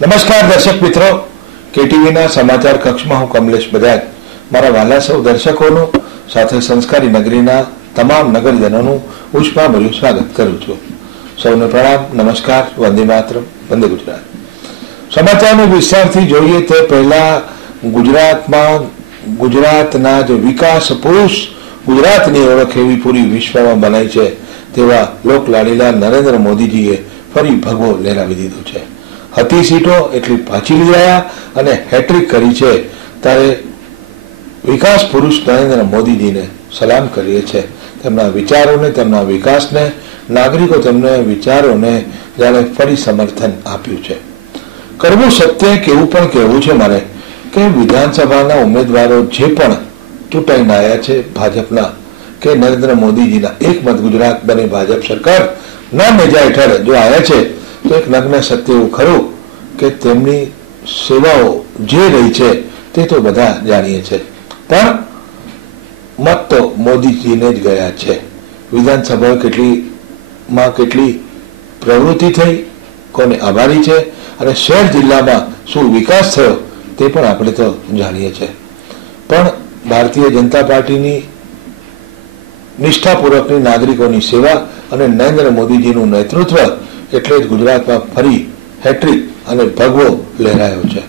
નમસ્કાર દર્શક મિત્રો, કેટીવીના સમાચાર કક્ષમાં હું કમલેશ બજાજ મારા વહાલા સૌ દર્શકોનું સાથે સંસ્કારી નગરીના તમામ નગરજનોનું ઉષ્માભર્યું સ્વાગત કરું છું. સૌને પ્રણામ, નમસ્કાર, વંદે માતરમ, વંદે ગુજરાત. સમાચારનો વિસ્તારથી જોઈએ તે પહેલા ગુજરાતના જે વિકાસ પુરુષ, ગુજરાતની ઓળખ એવી પૂરી વિશ્વમાં બનાવી છે તેવા લોકલાડીલા નરેન્દ્ર મોદીજીએ ફરી ભગવો લહેરાવી દીધો છે. હતી સીટો એટલી પાછી લીધા અને હેટ્રિક કરી છે. ત્યારે વિકાસ પુરુષ નરેન્દ્ર મોદીજીને સલામ કરીએ છીએ. તેમના વિચારોને, તેમના વિકાસને, નાગરિકો તેમને વિચારોને જ્યારે ફરી સમર્થન આપ્યું છે. કરવું સત્ય કેવું પણ કહેવું છે મારે કે વિધાનસભાના ઉમેદવારો જે પણ ચૂંટાઈને આવ્યા છે ભાજપના કે નરેન્દ્ર મોદીજીના એકમત ગુજરાત બની ભાજપ સરકાર ના નેજા હેઠળ જો આવ્યા છે તો એક નગ્ન સત્ય એવું ખરું કે તેમની સેવાઓ જે રહી છે તે તો બધા જાણીએ છે, પણ મત તો મોદીજીને જ ગયા છે. વિધાનસભાઓ કેટલી પ્રવૃત્તિ થઈ, કોને આભારી છે અને શહેર જિલ્લામાં શું વિકાસ થયો તે પણ આપણે તો જાણીએ છીએ. પણ ભારતીય જનતા પાર્ટીની નિષ્ઠાપૂર્વકની નાગરિકોની સેવા અને નરેન્દ્ર મોદીજીનું નેતૃત્વ એટલે જ ગુજરાતમાં ફરી હેટ્રિક અને ભગવો લહેરાયો છે.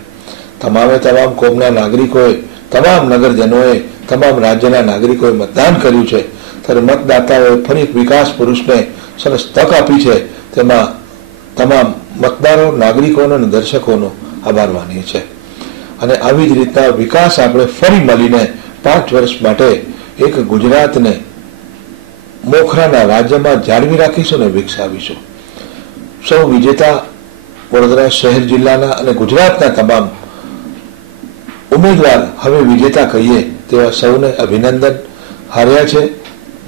તમામ કોમના નાગરિકોએ, તમામ નગરજનોએ, તમામ રાજ્યના નાગરિકોએ મતદાન કર્યું છે. ત્યારે મતદાતાઓએ ફરી એક વિકાસ પુરુષને સરસ તક આપી છે. તેમાં તમામ મતદારો, નાગરિકોનો અને દર્શકોનો આભાર માનીએ છીએ. અને આવી જ રીતના વિકાસ આપણે ફરી મળીને 5 વર્ષ માટે એક ગુજરાતને મોખરાના રાજ્યમાં જાળવી રાખીશું અને વિકસાવીશું. સૌ વિજેતા વડોદરા શહેર જિલ્લાના અને ગુજરાતના તમામ ઉમેદવાર હવે વિજેતા કહીએ તેવા સૌને અભિનંદન. હાર્યા છે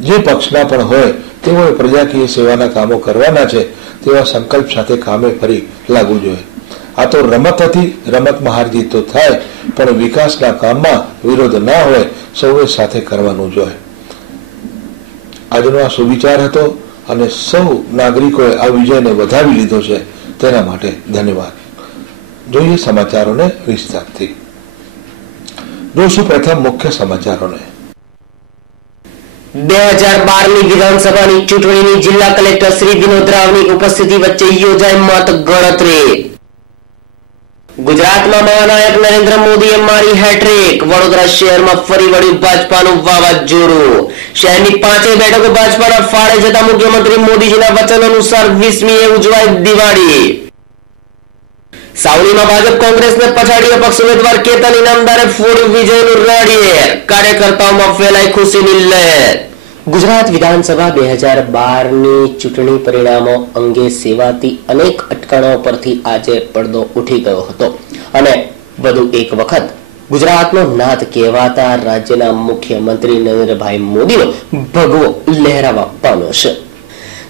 જે પક્ષના પણ હોય તેઓએ પ્રજાકીય સેવાના કામો કરવાના છે તેવા સંકલ્પ સાથે કામે ફરી લાગવું જોઈએ. આ તો રમત હતી, રમતમાં હાર જીત તો થાય પણ વિકાસના કામમાં વિરોધ ના હોય, સૌએ સાથે કરવાનું જોઈએ. આજનો આ સુવિચાર હતો અને સૌ નાગરિકોએ આ વિજયને વધાવી લીધો છે તેના માટે ધન્યવાદ. જોઈએ સમાચારોને વિસ્તારથી. જોશું પ્રથમ મુખ્ય સમાચારોને. 2012ની વિધાનસભાની ચૂંટણીની જિલ્લા કલેક્ટર શ્રી વિનોદ રાવની ઉપસ્થિતિ વચ્ચે યોજાઈ મત ગણતરી. ગુજરાતમાં મહાનાયક નરેન્દ્ર મોદીએ મારી હેટ્રિક. વડોદરા શહેરમાં ફરી વળ્યું ભાજપાનું વાવાઝોડું. શહેરની 5 બેઠકો ભાજપાના ફાળે જતા મુખ્યમંત્રી મોદીજીના વચન અનુસાર 20મીએ ઉજવાય દિવાળી. સાવલીમાં ભાજપ કોંગ્રેસને પછાડી અપક્ષ ઉમેદવાર કેતન ઇનામદારે ફોડ્યું વિજયનું રડિયેર. કાર્યકર્તાઓમાં ફેલાઈ ખુશીની લહેર. ગુજરાત વિધાનસભા 2012ની ચૂંટણી પરિણામો અંગે સેવાતી અનેક અટકણો પરથી આજે પડદો ઉઠી ગયો હતો અને વધુ એક વખત ગુજરાતનો નાથ કહેવાતા રાજ્યના મુખ્યમંત્રી નરેન્દ્રભાઈ મોદીનો ભગવો લહેરાવા પામ્યો છે.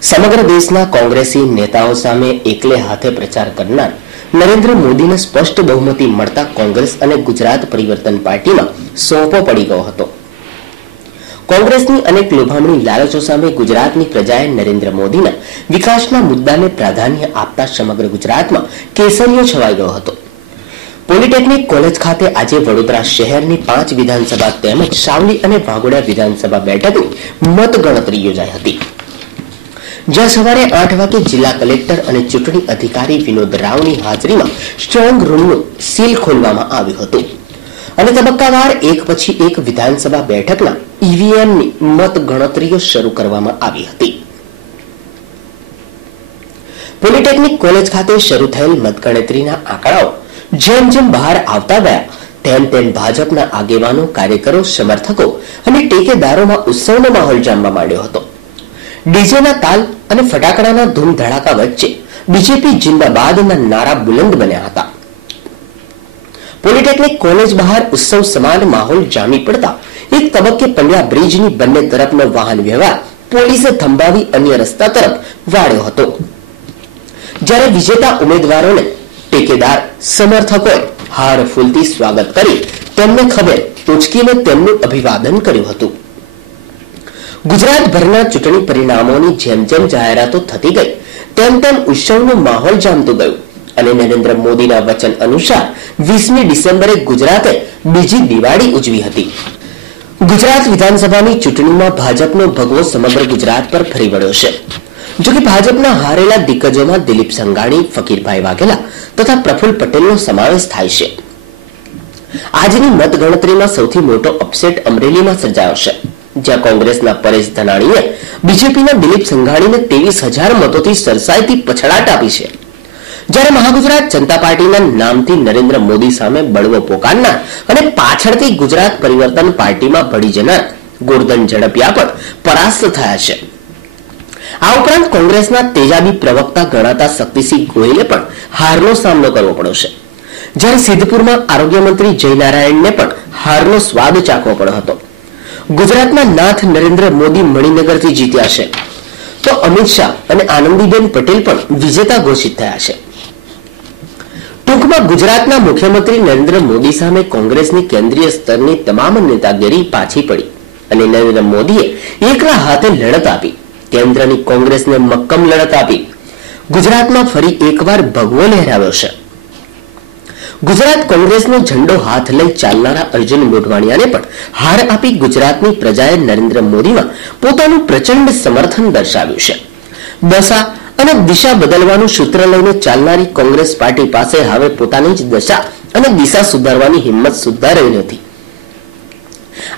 સમગ્ર દેશના કોંગ્રેસી નેતાઓ સામે એકલે હાથે પ્રચાર કરનાર નરેન્દ્ર મોદીને સ્પષ્ટ બહુમતી મળતા કોંગ્રેસ અને ગુજરાત પરિવર્તન પાર્ટીમાં સોંપો પડી ગયો હતો. કોંગ્રેસની અનેક લોભામણી લાલચો સામે ગુજરાતની પ્રજાએ નરેન્દ્ર મોદીના વિકાસના મુદ્દાને પ્રાધાન્ય આપતા સમગ્ર ગુજરાતમાં કેસરીયો છવાઈ ગયો હતો. પોલિટેકનિક કોલેજ ખાતે આજે વડોદરા શહેરની 5 વિધાનસભા તેમજ સાવલી અને વાઘોડિયા વિધાનસભા બેઠકની મત ગણતરી યોજાઈ હતી. જ્યાં સવારે 8 વાગે જિલ્લા કલેક્ટર અને ચૂંટણી અધિકારી વિનોદ રાવની હાજરીમાં સ્ટ્રોંગ રૂમનું સીલ ખોલવામાં આવ્યું હતું અને તબક્કાવાર એક પછી એક વિધાનસભા બેઠકના ઈવીએમની મત ગણતરીઓ શરૂ કરવામાં આવી હતી. પોલિટેકનિક કોલેજ ખાતે શરૂ થયેલ મતગણતરીના આંકડાઓ જેમ જેમ બહાર આવતા ગયા તેમ તેમ ભાજપના આગેવાનો, કાર્યકરો, સમર્થકો અને ટેકેદારોમાં ઉત્સવનો માહોલ જામવા માંડ્યો હતો. ડીજેના તાલ અને ફટાકડાના ધૂમ ધડાકા વચ્ચે બીજેપી જિંદાબાદના નારા બુલંદ બન્યા હતા. પોલિટેકનિક કોલેજ બહાર ઉત્સવ સમાન માહોલ જામી પડતા એક તબક્કે પંડ્યા બ્રિજની બંને તરફનો વાહન વ્યવહાર પોલીસે થંભાવી અન્ય રસ્તા તરફ વાળ્યો હતો. જ્યારે વિજેતા ઉમેદવારોને ટેકેદાર, સમર્થકોએ હાર ફૂલથી સ્વાગત કરી તેમને ખબર ઉચકીને તેમનું અભિવાદન કર્યું હતું. ગુજરાતભરના ચૂંટણી પરિણામોની જેમ જેમ જાહેરાતો થતી ગઈ તેમ તેમ ઉત્સવનો માહોલ જામતું ગયું અને નરેન્દ્ર મોદીના વચન અનુસાર 20મી ડિસેમ્બરે ગુજરાતે બીજી દિવાળી ઉજવી હતી. ગુજરાત વિધાનસભાની ચૂંટણીમાં ભાજપનો ભગવો સમગ્ર ગુજરાત પર ફરી વળ્યો છે. જોકે ભાજપના હારેલા દિગ્ગજોમાં દિલીપ સંઘાણી, ફકીરભાઈ વાઘેલા તથા પ્રફુલ્લ પટેલનો સમાવેશ થાય છે. આજની મતગણતરીમાં સૌથી મોટો અપસેટ અમરેલીમાં સર્જાયો છે, જ્યાં કોંગ્રેસના પરેશ ધનાણીએ બીજેપીના દિલીપ સંઘાણીને 23,000 મતોથી સરસાઈથી પછડાટ આપી છે. જ્યારે મહાગુજરાત જનતા પાર્ટીના નામથી નરેન્દ્ર મોદી સામે બળવો પોકારનાર અને પાછળથી ગુજરાત પરિવર્તન પાર્ટીમાં ભળી જનાર ગોરધન ઝડપિયા પણ પરાસ્ત થયા છે. આ ઉપરાંત કોંગ્રેસના તેજાબી પ્રવક્તા ગણાતા શક્તિસિંહ ગોહિલે પણ હારનો સામનો કરવો પડ્યો છે. જ્યારે સિદ્ધપુરમાં આરોગ્ય મંત્રી જયનારાયણને પણ હારનો સ્વાદ ચાખવો પડ્યો હતો. ગુજરાતના નાથ નરેન્દ્ર મોદી મણિનગરથી જીત્યા છે, તો અમિત શાહ અને આનંદીબેન પટેલ પણ વિજેતા ઘોષિત થયા છે. ટૂંકમાં ગુજરાતના મુખ્યમંત્રી નરેન્દ્ર મોદી સામે કોંગ્રેસની કેન્દ્રીય સ્તરની તમામ નેતાગીરી પાછી પડી અને નરેન્દ્ર મોદીએ એકલા હાથે લડત આપી. કેન્દ્રની કોંગ્રેસને મક્કમ લડત આપી ગુજરાતમાં ફરી એકવાર ભગવો લહેરાવ્યો છે. ગુજરાત કોંગ્રેસનો ઝંડો હાથ લઈ ચાલનારા અર્જુન મોઢવાણિયાને પણ હાર આપી ગુજરાતની પ્રજાએ નરેન્દ્ર મોદીમાં પોતાનું પ્રચંડ સમર્થન દર્શાવ્યું છે. દશા અને દિશા બદલવાનું સૂત્ર લઈને ચાલનારી કોંગ્રેસ પાર્ટી પાસે હવે પોતાની જ દશા અને દિશા સુધારવાની હિંમત સુદ્ધા રહી નથી.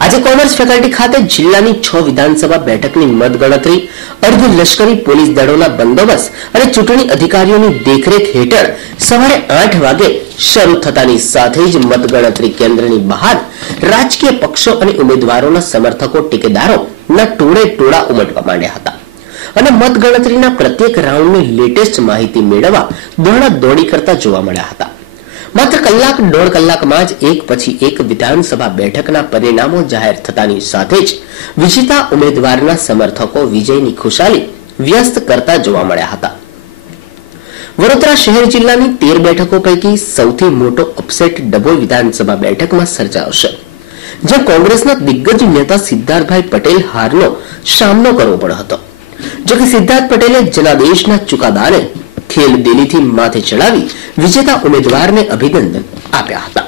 આજે કોમર્સ ફેકલ્ટી ખાતે જિલ્લાની 6 વિધાનસભા બેઠકની મતગણતરી અર્ધ લશ્કરી પોલીસ દળોના બંદોબસ્ત અને ચૂંટણી અધિકારીઓની દેખરેખ હેઠળ સવારે 8 વાગે શરૂ થતાની સાથે જ મતગણતરી કેન્દ્રની બહાર રાજકીય પક્ષો અને ઉમેદવારોના સમર્થકો ટેકેદારોના ટોળે ટોળા ઉમટવા માંડ્યા હતા અને મતગણતરીના પ્રત્યેક રાઉન્ડની લેટેસ્ટ માહિતી મેળવવા દોડાદોડી કરતા જોવા મળ્યા હતા. માત્ર કલાક દોઢ કલાકમાં જ એક પછી એક વિધાનસભા બેઠકના પરિણામો જાહેર થતાની સાથે જ વિજેતા ઉમેદવારના સમર્થકો વિજયની ખુશાલી વ્યસ્ત કરતા જોવા મળ્યા હતા. વડોદરા શહેર જિલ્લાની 13 બેઠકો પૈકી સૌથી મોટો અપસેટ ડભોઈ વિધાનસભા બેઠકમાં સર્જાયો છે, જ્યાં કોંગ્રેસના દિગ્ગજ નેતા સિદ્ધાર્થભાઈ પટેલ હારનો સામનો કરવો પડ્યો હતો. જોકે સિદ્ધાર્થ પટેલે જનાદેશના ચુકાદાને ખેલદિલીથી માથે ચડાવી વિજેતા ઉમેદવારને અભિનંદન આપ્યા હતા.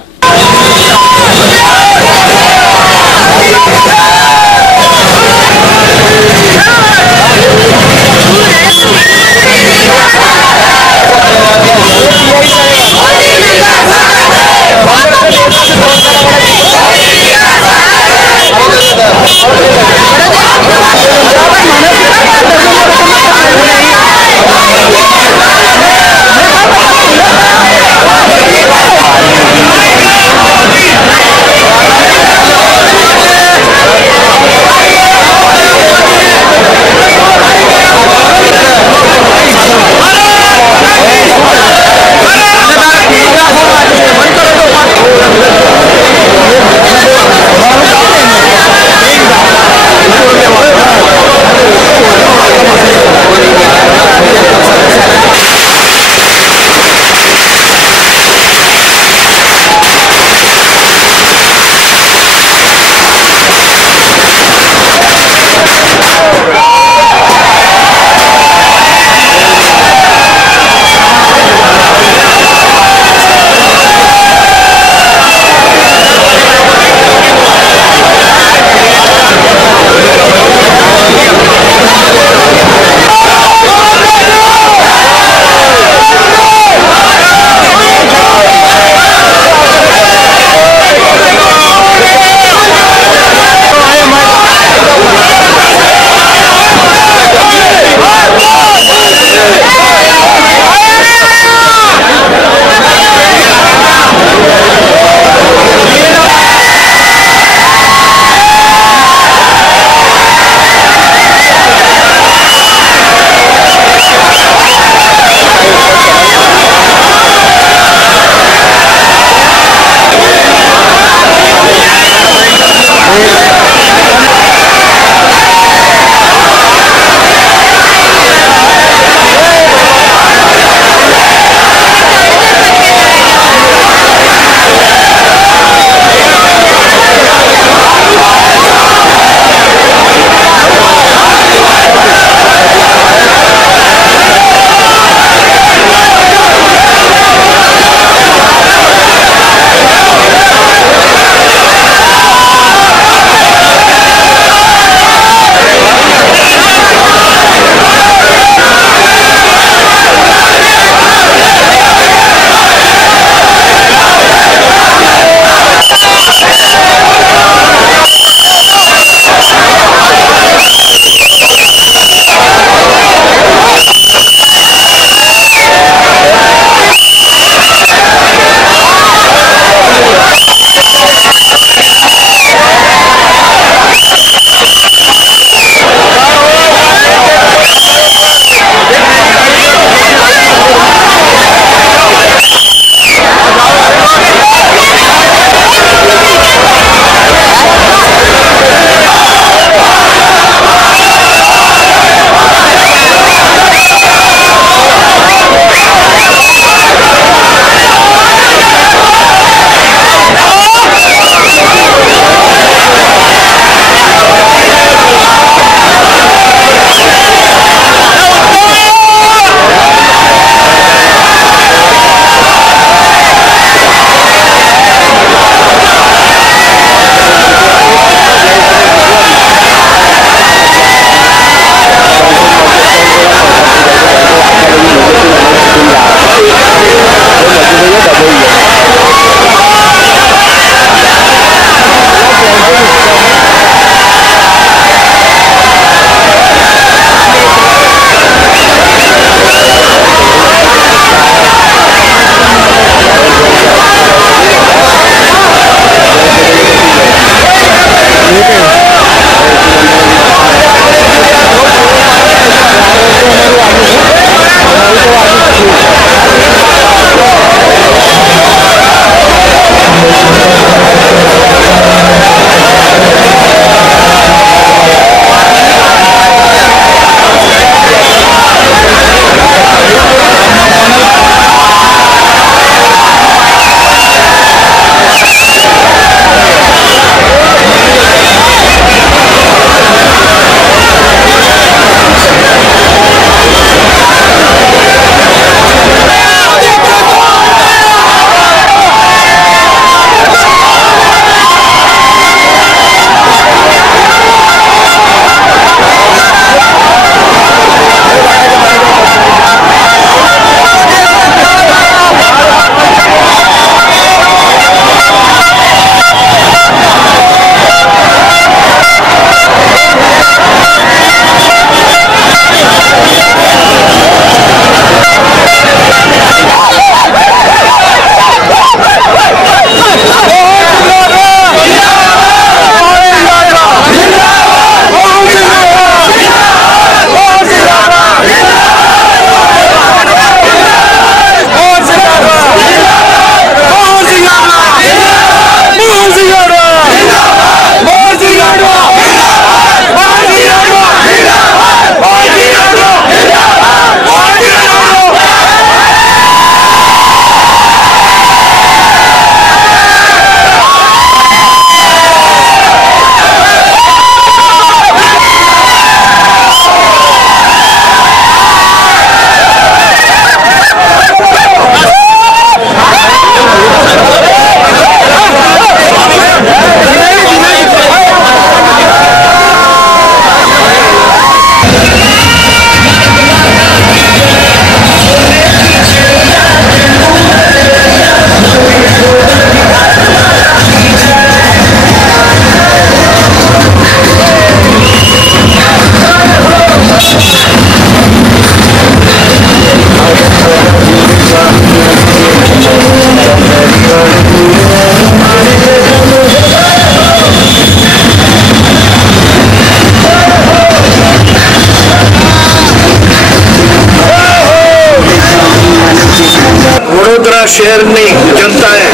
શહેરની જનતાએ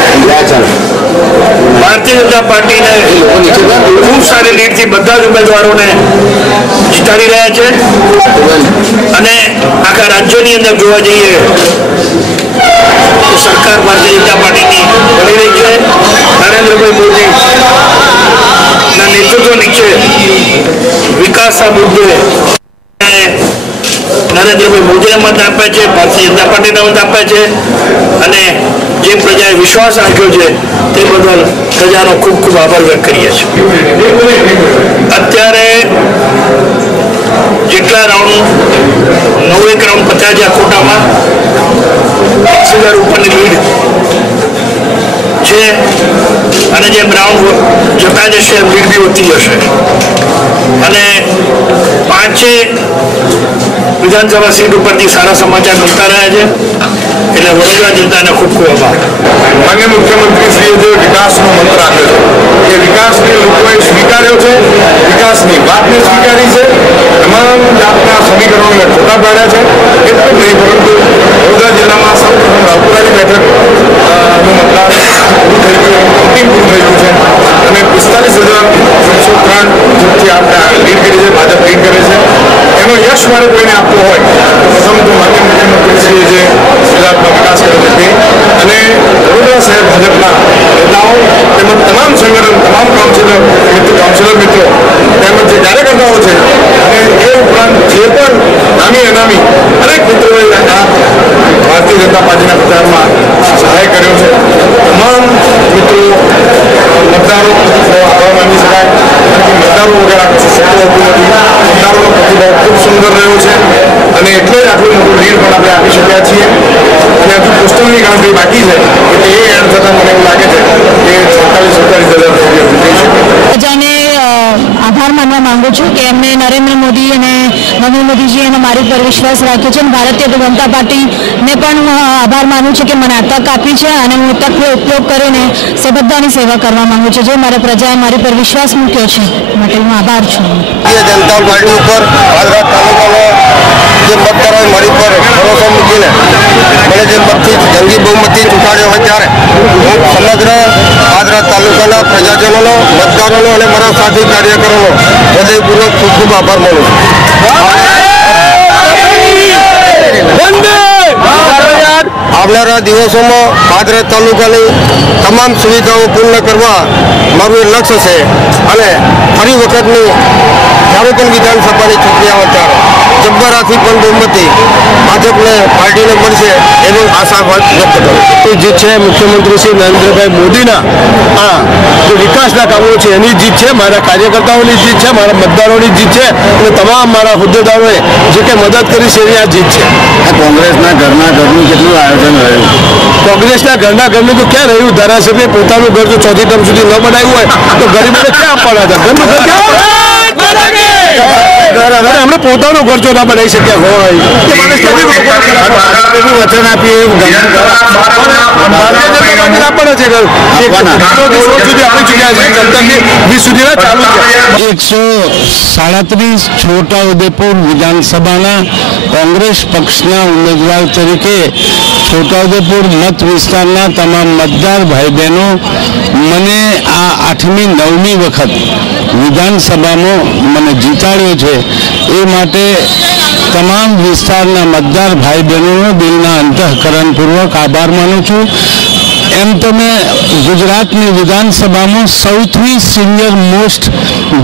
ભારતીય જનતા પાર્ટીને ખૂબ સારી લીડથી બધા જ ઉમેદવારોને જીતાડી રહ્યા છે અને આખા રાજ્યની અંદર જોવા જઈએ તો સરકાર ભારતીય જનતા પાર્ટીની બની રહી છે. નરેન્દ્રભાઈ મોદીના નેતૃત્વ નીચે વિકાસના મુદ્દે નરેન્દ્રભાઈ મોદીને મત આપ્યા છે, ભારતીય જનતા પાર્ટીને મત આપ્યા છે અને જે પ્રજાએ વિશ્વાસ રાખ્યો છે તે બદલ પ્રજાનો ખૂબ ખૂબ આભાર વ્યક્ત કરીએ છીએ. અત્યારે જેટલા રાઉન્ડ 9 રાઉન્ડ પત્યા છે કોટામાં 10,000 ઉપરની લીડ છે અને જેમ રાઉન્ડ જતા જશે એમ લીડ બી વધતી જશે અને 5 વિધાનસભા સીટ ઉપરથી સારા સમાચાર મળતા રહ્યા છે એટલે વડોદરા જનતાને ખૂબ ખૂબ આભાર. માન્ય મુખ્યમંત્રી શ્રીએ જે વિકાસનો મંત્ર આપ્યો છે એ વિકાસને લોકોએ સ્વીકાર્યો છે, વિકાસની વાતને સ્વીકારી છે, તમામ જાતના સમીકરણોને ખોટા પાડ્યા છે. એટલું જ નહીં પરંતુ વડોદરા જિલ્લામાં સૌપ્રથમ રાવપુરાની બેઠક નું મતદાન અંતિમ પૂરું થઈ ગયું છે અને 45,303 જેટલી આપણે લીડ કરી છે, ભાજપ લીડ કરે છે. એનો યશ મારે કોઈને આપવો હોય તો પ્રથમ તો માન્ય મુખ્યમંત્રીશ્રીએ જે ગુજરાતનો વિકાસ કર્યો છે તે અને વડોદરા શહેર ભાજપના નેતાઓ તેમજ તમામ સંગઠન, તમામ કાઉન્સિલર મિત્રો તેમજ જે કાર્યકર્તાઓ છે અને એ ઉપરાંત જે પણ નામી અનામી અનેક મિત્રોએ આ ભારતીય જનતા પાર્ટીના પ્રચારમાં સહાય કર્યો છે. તમામ મિત્રો મતદારો આભાર માની શકાય કારણ કે મતદારો વગર આ કશું શક્ય હોતું નથી. મતદારોનો પ્રતિભાવ ખૂબ સુંદર રહ્યો છે અને એટલે જ આટલું મોટું લીડ પણ આપણે આપી શક્યા છીએ અને હજુ પોસ્ટલની ગણતરી બાકી છે એટલે એ એડ થતાં મને એવું લાગે છે કે 47,000 થઈ શકે. પ્રજાને આભાર માનવા માંગુ છું કે એમને નરેન્દ્ર મોદી અને નરેન્દ્ર મોદીજી અને મારી પર વિશ્વાસ રાખ્યો છે અને ભારતીય જનતા પાર્ટીને પણ હું આભાર માનું છું કે મને આ તક આપી છે અને હું તકનો ઉપયોગ કરીને બધાની સેવા કરવા માંગુ છું. જે મારા પ્રજાએ મારી પર વિશ્વાસ મૂક્યો છે માટે હું આભાર છું. ભારતીય જનતા પાર્ટી ઉપર પાદરા તાલુકાનો જે મતદારોએ મારી પર ભરોસો મૂકીને મને જે મતથી જંગી બહુમતી ચૂંટાડ્યો હોય ત્યારે હું સમગ્ર પાદરા તાલુકાના પ્રજાજનોનો, મતદારોનો અને મારા સાથી કાર્યકરોનો હૃદયપૂર્વક ખૂબ ખૂબ આભાર માનું છું. આવનારા દિવસોમાં પાદરા તાલુકાની તમામ સુવિધાઓ પૂર્ણ કરવા મારું એક લક્ષ્ય છે અને ફરી વખતની જ્યારે પણ વિધાનસભાની ચૂંટણી આવે ત્યારે જબ્બરાથી પણ બહુમતી ભાજપને પાર્ટીને મળશે એવી આશાવાદ વ્યક્ત કરું. જીત છે મુખ્યમંત્રી શ્રી નરેન્દ્રભાઈ મોદીના આ જે વિકાસના કામો છે એની જીત છે, મારા કાર્યકર્તાઓની જીત છે, મારા મતદારોની જીત છે અને તમામ મારા હોદ્દેદારોએ જે કંઈ મદદ કરી છે એની આ જીત છે. આ કોંગ્રેસના ઘરના ઘરનું કેટલું આયોજન રહ્યું? કોંગ્રેસના ઘરના ઘરનું તો ક્યાં રહ્યું? ધારાસભ્ય પોતાનું ઘર જો 4થી ટર્મ સુધી ન બનાવ્યું હોય તો ગરીબોને ક્યાં આપવાના હતા? ઘરનું ઘર અમે પોતાનું ઘર જો ના બનાવી શક્યા હોય વચન આપીએ આપવાના છે. 137 છોટાઉદેપુર વિધાનસભાના કોંગ્રેસ પક્ષના ઉમેદવાર તરીકે છોટાઉદેપુર મત વિસ્તારના તમામ મતદાર ભાઈ બહેનો મને આ 8મી 9મી વખત વિધાનસભામાં મને જીતાડ્યો છે એ માટે તમામ વિસ્તારના મતદાર ભાઈ બહેનોનો દિલના અંતઃકરણપૂર્વક આભાર માનું છું. એમ તો મેં ગુજરાતની વિધાનસભામાં સૌથી સિનિયર મોસ્ટ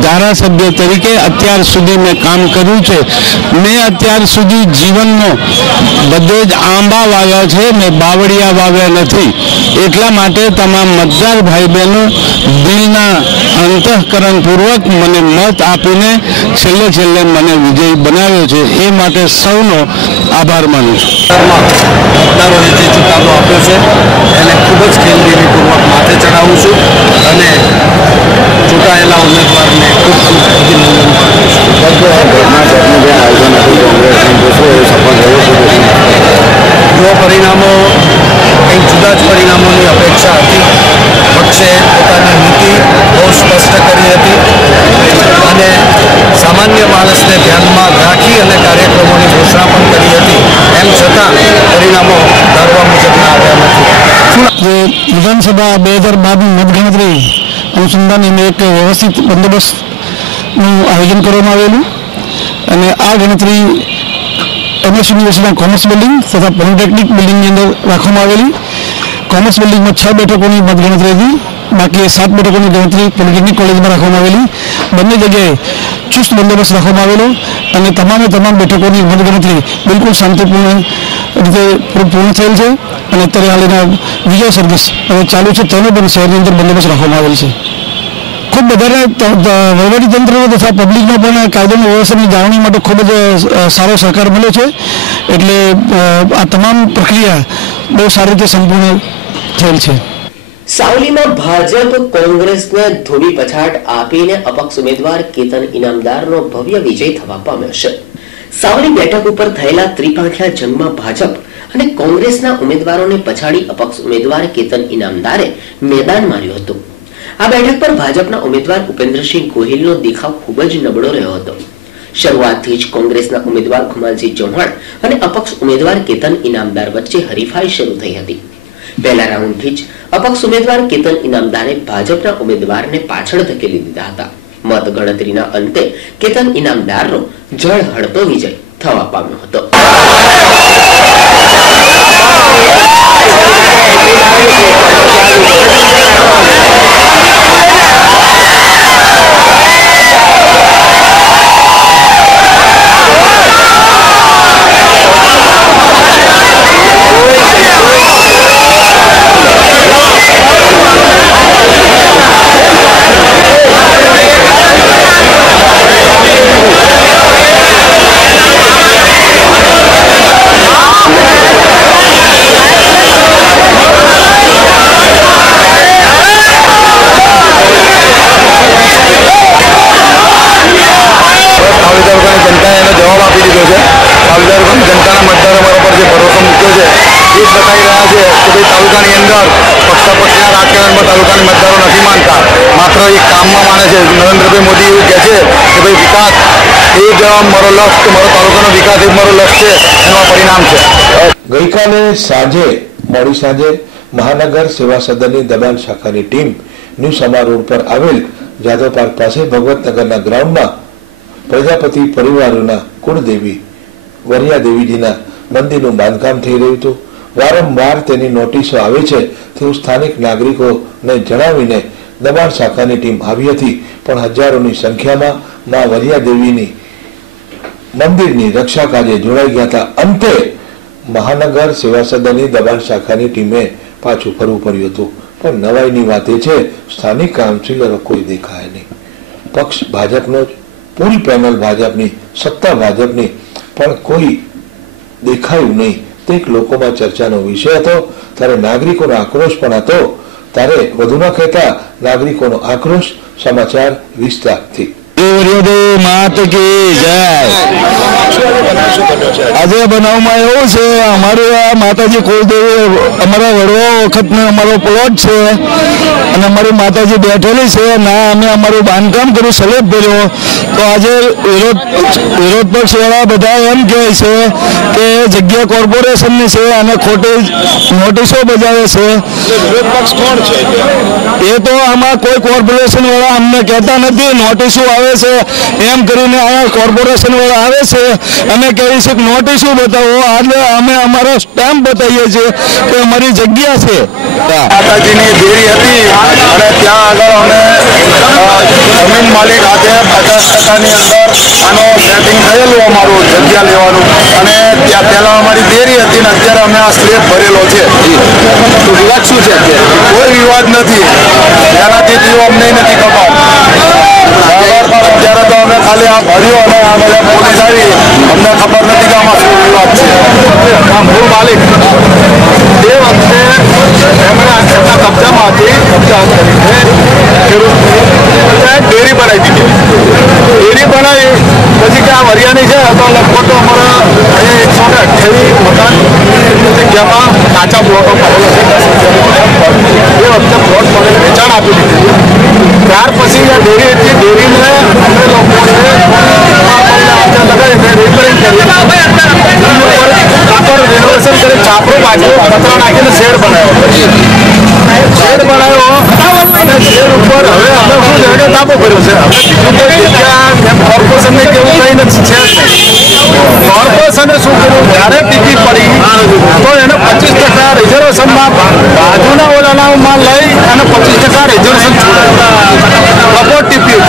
ધારાસભ્ય તરીકે અત્યાર સુધી મેં કામ કર્યું છે. મેં અત્યાર સુધી જીવનમાં બધે જ આંબા વાવ્યા છે, મેં બાવળિયા વાવ્યા નથી. એટલા માટે તમામ મતદાર ભાઈ બહેનો દિલના અંતઃકરણપૂર્વક મને મત આપીને છેલ્લે મને વિજય બનાવ્યો છે એ માટે સૌનો આભાર માનું છું. મતદારોએ જે ચુકાદો આપ્યો છે એને ખૂબ જ ખેલદિલીપૂર્વક માથે ચડાવું છું અને ચૂંટાયેલા ઉમેદવારને ખૂબ ખૂબ અભિનંદન પાઠવું છું. જો પરિણામો કંઈક જુદા જ પરિણામોની અપેક્ષા હતી. પક્ષે પોતાની નીતિ બહુ સ્પષ્ટ કરી હતી અને સામાન્ય માણસને ધ્યાનમાં રાખી અને કાર્યક્રમોની ઘોષણા પણ કરી હતી. એમ છતાં પરિણામો ધારવા મુજબના આવ્યા નથી. વિધાનસભા 2012ની મતગણતરી અનુસંધાને એક વ્યવસ્થિત બંદોબસ્તનું આયોજન કરવામાં આવેલું અને આ ગણતરી MS યુનિવર્સિટીના કોમર્સ બિલ્ડિંગ તથા પોલિટેકનિક બિલ્ડિંગની અંદર રાખવામાં આવેલી. કોમર્સ બિલ્ડિંગમાં 6 બેઠકોની મતગણતરી હતી, બાકી 7 બેઠકોની ગણતરી પોલિટેકનિક કોલેજમાં રાખવામાં આવેલી. બંને જગ્યાએ ચુસ્ત બંદોબસ્ત રાખવામાં આવેલો અને તમામ બેઠકોની મતગણતરી બિલકુલ શાંતિપૂર્ણ રીતે પૂર્ણ થયેલ છે અને અત્યારે હાલના વિજય સર્વિસ હવે ચાલુ છે તેનો પણ શહેરની અંદર બંદોબસ્ત રાખવામાં આવેલ છે. ખૂબ વધારે વહીવટીતંત્રનો તથા પબ્લિકનો પણ કાયદાની વ્યવસ્થાની જાળવણી માટે ખૂબ જ સારો સહકાર મળ્યો છે. એટલે આ તમામ પ્રક્રિયા બહુ સારી રીતે સંપૂર્ણ થયેલ છે. સાવલીમાં ભાજપ કોંગ્રેસને ધોબી પછાડ આપીને અપક્ષ ઉમેદવાર કેતન ઇનામદારનો ભવ્ય વિજય થવા પામ્યો છે. સાવલી બેઠક ઉપર થયેલા ત્રિપાંખિયા જંગમાં ભાજપ અને કોંગ્રેસના ઉમેદવારોને પછાડી અપક્ષ ઉમેદવાર કેતન ઇનામદારે મેદાન માર્યું હતું. આ બેઠક પર ભાજપના ઉમેદવાર ઉપેન્દ્રસિંહ ગોહિલનો દેખાવ ખૂબ જ નબળો રહ્યો હતો. શરૂઆતથી જ કોંગ્રેસના ઉમેદવાર ખુમાલસિંહ ચૌહાણ અને અપક્ષ ઉમેદવાર કેતન ઇનામદાર વચ્ચે હરીફાઈ શરૂ થઈ હતી. પહેલા રાઉન્ડથી જ અપક્ષ ઉમેદવાર કેતન ઇનામદારે ભાજપના ઉમેદવારને પાછળ ધકેલી દીધા હતા. મત ગણતરીના અંતે કેતન ઇનામદારનો ઝળહળતો વિજય થવા પામ્યો હતો. તાલુકાની અંદર પક્ષના રાજકારણમાં તાલુકાની મતદારો નથી માનતા, માત્ર એક કામમાં માને છે. નરેન્દ્રભાઈ મોદી એવું કહે છે કે ભાઈ વિકાસ એ જ મારો લક્ષ્ય, મારો તાલુકાનો વિકાસ એ મારો લક્ષ્ય છે, એનું આ પરિણામ છે. ગઈકાલે મોડી સાંજે મહાનગર સેવા સદનની દબાણ શાખાની ટીમ ન્યૂ સમા રોડ પર આવેલ જાદવ પાર્ક પાસે ભગવતનગરના ગ્રાઉન્ડમાં પ્રજાપતિ પરિવારોના કુળદેવી વરિયા દેવીજીના મંદિરનું બાંધકામ થઈ રહ્યું હતું. વારંવાર તેની નોટિસો આવે છે તેવું સ્થાનિક નાગરિકોને જણાવીને દબાણ શાખાની ટીમ આવી હતી, પણ હજારોની સંખ્યામાં મા વરિયા દેવીની મંદિરની રક્ષા કાર્ય જોડાઈ ગયા હતા. અંતે મહાનગર સેવા સદનની દબાણ શાખાની ટીમે પાછું ફરવું પડ્યું હતું. પણ નવાઈની વાત એ છે, સ્થાનિક કાઉન્સિલરો કોઈ દેખાય નહીં. પક્ષ ભાજપનો જ, પૂરી પેનલ ભાજપની, સત્તા ભાજપની, પણ કોઈ દેખાયું નહીં. તે લોકોમાં ચર્ચાનો વિષય હતો. ત્યારે નાગરિકોનો આક્રોશ પણ હતો. ત્યારે વધુ ન કહેતા નાગરિકોનો આક્રોશ સમાચાર વિસ્તારથી. માત કી જય. આજે બનાવમાં એવું છે, અમારું આ માતાજી કુળદેવી અમારા વડવા વખતનો અમારો પ્લોટ છે અને અમારી માતાજી બેઠેલી છે. ના અમે અમારું બાંધકામ કર્યું, સલેબ ભર્યો, તો આજે વિરોધ પક્ષ વાળા બધા એમ કહે છે કે જગ્યા કોર્પોરેશનની છે અને ખોટી નોટિસો બજાવે છે. વિરોધ પક્ષ કોણ છે? એ તો આમાં કોઈ કોર્પોરેશન વાળા અમને કહેતા નથી. નોટિસો આવે છે એમ કરીને અહીંયા કોર્પોરેશન વાળા આવે છે અને કહે છે કે નોટિસો બતાવો. આજે અમે અમારો સ્ટેમ્પ બતાવીએ છીએ કે અમારી જગ્યા છે. માતાજીની દેરી હતી અને ત્યાં આગળ અમે જમીન માલિક હાથે 50%ની અંદર આનો સેટિંગ થયેલું અમારું જગ્યા લેવાનું, અને ત્યાં પહેલા અમારી દેરી હતી ને અત્યારે અમે આ સ્લેબ ભરેલો છે. તો વિવાદ શું છે? અત્યારે કોઈ વિવાદ નથી. એનાથી દીવો અમને નથી ખબર. અત્યારે તો અમે ખાલી આ ભર્યો અને આ બધા પોલીસ આવી, અમને ખબર નથી કે આમાં શું વિવાદ છે. આ મૂળ માલિક તે વખતે એમણે એમના કબજામાંથી કબજા કરીને ડેરી બનાવી દીધી. ડેરી બનાવી પછી કે આ વરિયાની છે તો લગભગ તો અમારા અહીંયા 128 મકાન જગ્યામાં કાચા પ્લોટો પડેલો છે. 10,000 એ વખતે પ્લોટ મને વેચાણ આપી દીધું. ત્યાર પછી આ ડેરી હતી, ડેરીને અમે લોકોએ લગાવીને રિપેરિંગ કરી, રિનોવેશન કરી, ચાપડું બાજુ કચરા નાખીને શેડ બનાવ્યો. લાભો કર્યો છે. હવે બીજું કોઈ જગ્યા એમ કોર્પોરેશનને કેવું કંઈ નથી છે જ નહીં. કોર્પોરેશને શું કર્યું, જ્યારે ટીપી પડી તો એને 25% રિઝર્વેશનમાં બાજુના ઓલાનામાં લઈ અને 25% રિઝર્વેશન છોડાયું. સપોર્ટ ટીપી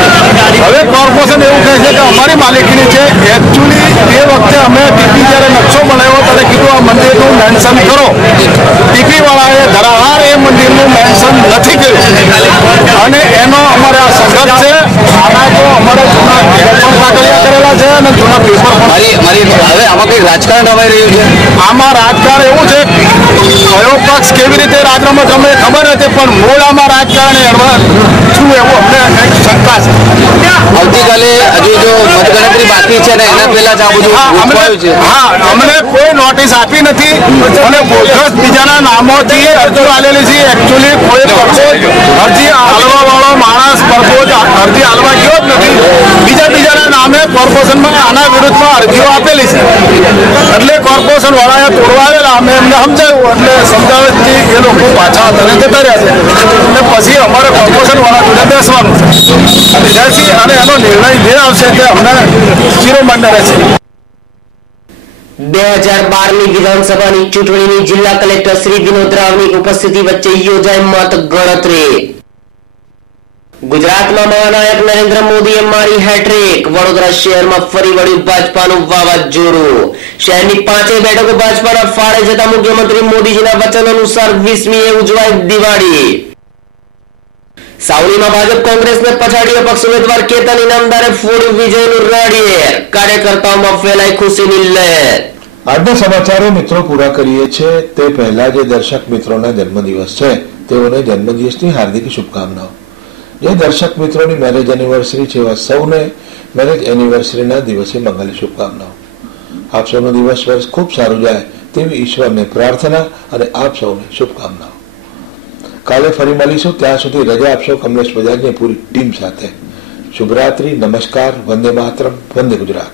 હવે કોર્પોરેશન એવું કહે છે કે અમારી માલિકીની છે. એકચ્યુઅલી એ વખતે અમે ટીપી જ્યારે નકશો બનાવ્યો ત્યારે કીધું આ મંદિરનું મેન્શન કરો. ટીપી વાળાએ ધરાહાર એ મંદિરનું મેન્શન નથી કર્યું અને એનો અમારે આ સંઘર્ષ છે. આના તો અમારે જૂના કાગળિયા કરેલા છે અને જૂના પેપર હવે આમાં કઈ રાજકારણ રમાઈ રહ્યું છે. આમાં રાજકારણ એવું છે, કયો પક્ષ કેવી રીતે રાજરમત રમે ખબર નથી, પણ મૂળ આમાં રાજકારણ શું એવું અમને કંઈક શંકા છે. આવતીકાલે હજુ જો મતગણતરી બાકી છે ને એના પહેલા જ આ બધું ગોઠવાયું છે. હા, અમને કોઈ નોટિસ આપી નથી અને બોગસ બીજાના નામોથી અરજીઓ આલેલી છે. એકચ્યુઅલી કોઈ પક્ષો અરજી હાલવા વાળો માણસ પરપોજ અરજી હાલવા ગયો જ નથી. બીજાના નામે કોર્પોરેશનમાં આના વિરુદ્ધમાં અરજીઓ આપેલી છે. એટલે કોર્પોરેશન વાળાએ તોડવા આવેલા, અમે એમને સમજાવ્યું એટલે સમજાવવાથી એ લોકો પાછા તને જતા રહ્યા છે. એટલે પછી અમારે કોર્પોરેશન વાળા જોડે બેસવાનું છે અને એનો નિર્ણય જે આવશે તે અમને શિરોમાન્ય રહેશે. 2012ની વિધાનસભાની ચૂંટણીની જિલ્લા કલેક્ટર શ્રી વિનોદ રાવની ઉપસ્થિતિ વચ્ચે યોજાઈ મત ગણતરી. ગુજરાતમાં મહાનાયક નરેન્દ્ર મોદીએ મારી હેટ્રિક. વડોદરા શહેરમાં ફરી વળ્યું ભાજપાનું વાવાઝોડું. શહેરની 5 બેઠકો ભાજપાના ફાળે જતા મુખ્યમંત્રી મોદીજીના વચન અનુસાર 20મીએ ઉજવાઈ દિવાળી. સાવલીમાં ભાજપ કોંગ્રેસને પછાડી અપક્ષ ઉમેદવાર કેતન ઇનામદારે ફોડ્યું વિજયનું રડિયેર. કાર્યકર્તાઓમાં ફેલાઈ ખુશીની લહેર. આજના સમાચારો મિત્રો પૂરા કરીએ છીએ તે પહેલા જે દર્શક મિત્રોના જન્મદિવસ છે તેઓને જન્મદિવસની હાર્દિક શુભકામનાઓ. જે દર્શક મિત્રોની મેરેજ એનિવર્સરી છે એવા સૌને મેરેજ એનિવર્સરીના દિવસે મંગલ શુભકામનાઓ. આપ સૌનો દિવસ વર્ષ ખૂબ સારું જાય તેવી ઈશ્વરને પ્રાર્થના અને આપ સૌને શુભકામનાઓ. કાલે ફરી મળીશું, ત્યાં સુધી રજા આપશો કમલેશ બજાજની પૂરી ટીમ સાથે. શુભરાત્રી, નમસ્કાર, વંદે માતરમ, વંદે ગુજરાત.